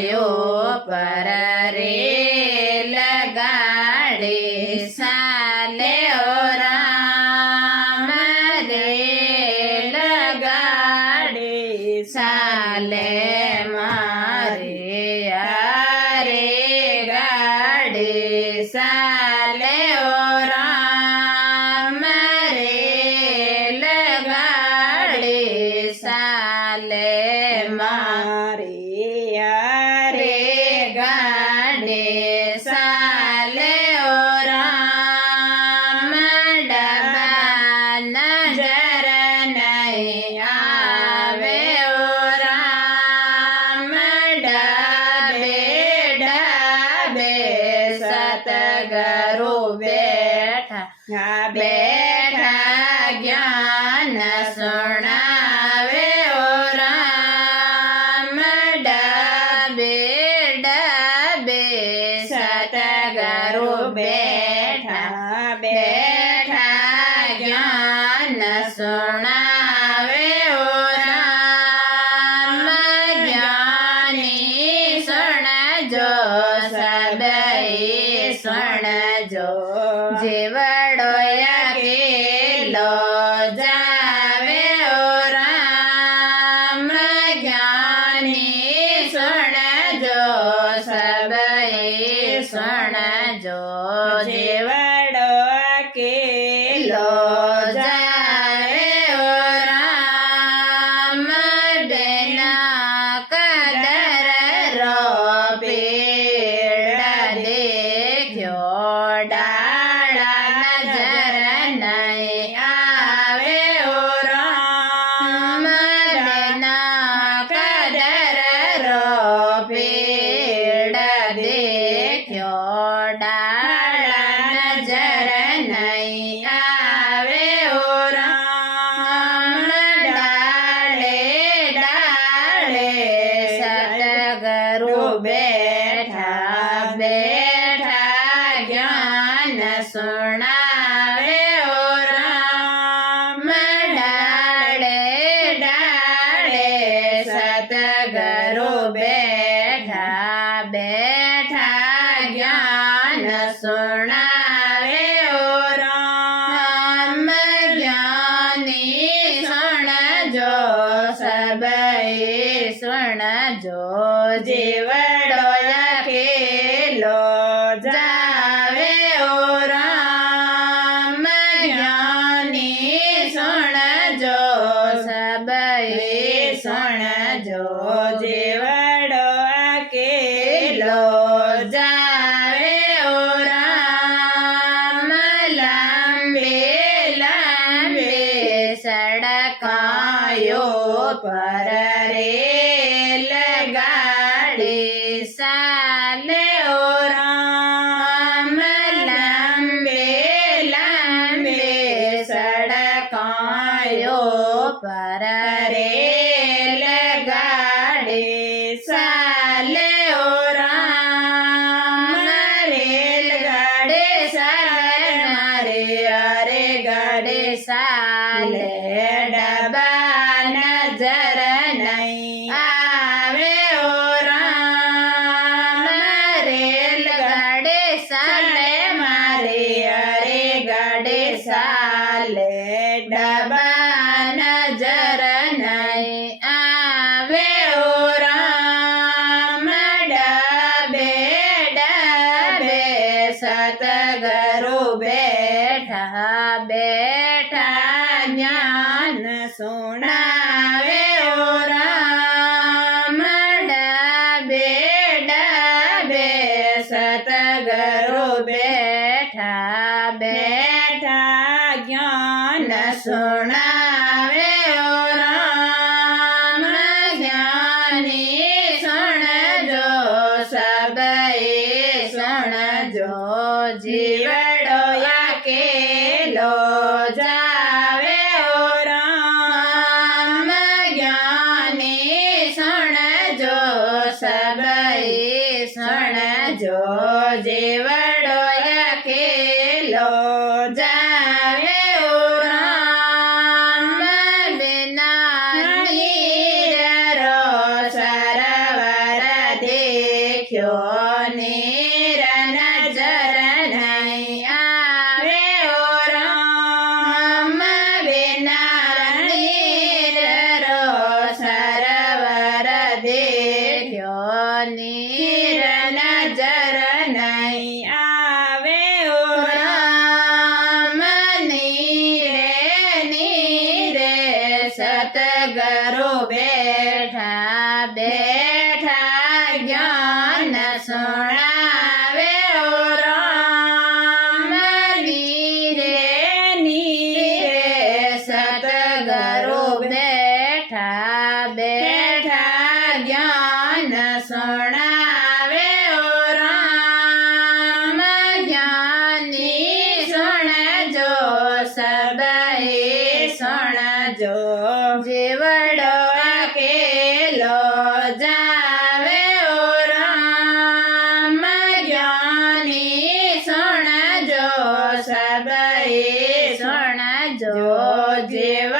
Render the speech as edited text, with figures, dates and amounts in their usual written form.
कायो पर रेल गाड़ी साले ओ राम रेल गाड़ी साले मारे रे गाड़ी साले ओ राम रेल गाड़ी साले मारे रे गाड़ी साले ओ राम डबा नजर नहीं आवे ओ राम डबे डबे सतगुरु बैठा बैठा ज्ञान सुनावे ओ राम डबे डबे सतगुरु बैठा बैठा ज्ञान सुनावे ओ राम ज्ञानी सुन जो सबई सुन जो जीवड़ो अकेलो जावे ओ राम ज्ञानी सुन जो सबई सुन जो जीवड़ो अकेलो जावे ओ राम बिना कदर रो पेड़ देखो डाला नजर नहीं आवे ओ राम बिना कदर रो पेड़ देखो डाला नजर नहीं आवे ओ राम डाले डाले सतगुरु बैठा बैठा ज्ञान सुनावे ओ राम डाले डाले सतगुरु बैठा बैठा ज्ञान सुनावे ओ राम ज्ञानी सुन जो सबई सुन जो जीवड़ो अकेलो जावे ओ राम ज्ञानी सुन जो सबई सुन जो जीवड़ो अकेलो जावे ओ राम लंबे लंबे सड़कायो पर रेल गाड़ी साले ओ राम लंबे लंबे सड़कायो पर रेल गाड़ी साले ओ राम रेल गाड़ी साले मारे अरे गाड़ी साले डबा नजर नहीं आवे ओ राम रेल गाड़ी साले मारे अरे गाड़ी साले डबा नजर नहीं आवे ओ राम डबे डबे सतगुरु बैठा बैठा ज्ञान सुनावे ओ राम डबे डबे सतगुरु बैठा बैठा ज्ञान सुनावे ओ राम ज्ञानी सुन जो सबई सुन जो जीवड़ो अकेलो जावे ओ राम ज्ञानी सुन जो सबई सुन जो जीवड़ो अकेलो जावे ओ राम बिना नीर रो सरवर दे દેખ્યો નીર નજર નહીં આવે ઓ રામ વિના નીર રો સરોવર દેખ્યો નીર નજર નહીં આવે ઓ રામ નીરે નીરે સતગરો બેઠા બેઠા જ્ઞાન સુણાવે ઓ રામ નીરે નીરે સતગરો બેઠા બેઠા જ્ઞાન સુણાવે ઓ રામ જ્ઞાની સુણજો સબએ સુણજો જીવડો અકેલો જાવે ઓ રામ જ્ઞાની સુણજો સબએ સુણજો જીવ